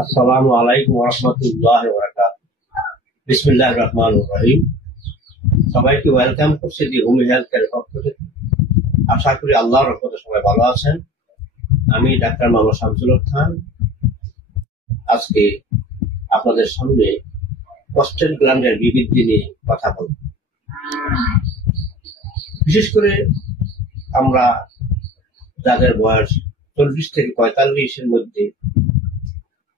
আসসালামু আলাইকুম ওয়া রাহমাতুল্লাহি ওয়া বারাকাতুহু। বিসমিল্লাহির রহমানির রহিম। সবাইকে ওয়েলকাম করছি দি হোমি হেলথ কেয়ার পক্ষ থেকে। আশা করি আল্লাহর রহমতে সবাই ভালো আছেন। আমি ডাক্তার মোহাম্মদ শামসুল হক খান। আজকে আপনাদের সামনে প্রস্টেট গ্ল্যান্ডের বিবৃতি নিয়ে কথা বলব। বিশেষ করে আমরা যাদের বয়স 40 থেকে 45-এর মধ্যে,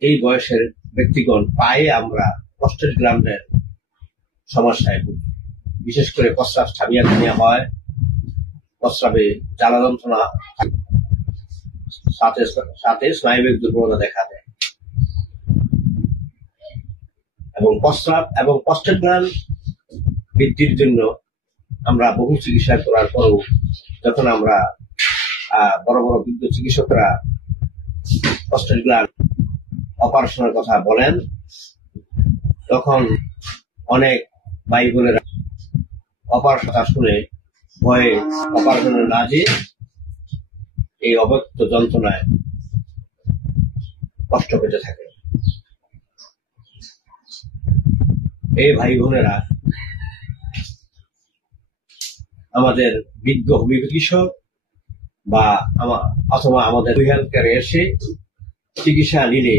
এই বয়সের ব্যক্তিগণ পায়ে আমরা প্রস্টেট গ্ল্যান্ডের সমস্যায় ভুগি। বিশেষ করে প্রস্রাব ছামিয়া ছামিয়া হয়, প্রস্রাবে জ্বালা যন্ত্রণা, সাথে সাথে স্নায়ুবিক দুর্বলতা দেখা দেয়। এবং প্রস্রাব এবং প্রস্টেট গ্ল্যান্ড বৃদ্ধির জন্য আমরা বহু চিকিৎসা করার পরেও যখন আমরা বড় বড় বিজ্ঞ চিকিৎসকরা প্রস্টেট গ্ল্যান্ড অপারেশনের কথা বলেন, তখন অনেক ভাই বোনেরা অপারেশন শুনে ভয়ে অপারেশনে না যেয়ে এই অব্যক্ত যন্ত্রণায় কষ্ট পেতে থাকে। এই ভাই বোনেরা আমাদের বিজ্ঞ হোমিও চিকিৎসক বা অথবা আমাদের হেলথ কেয়ারে এসে চিকিৎসা নিলে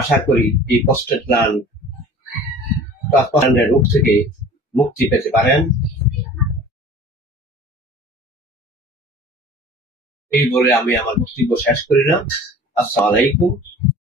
আশা করি এই প্রস্টেট গ্ল্যান্ডের রোগ থেকে মুক্তি পেতে পারেন। এই বলে আমি আমার বক্তব্য শেষ করিলাম। আসসালামু আলাইকুম।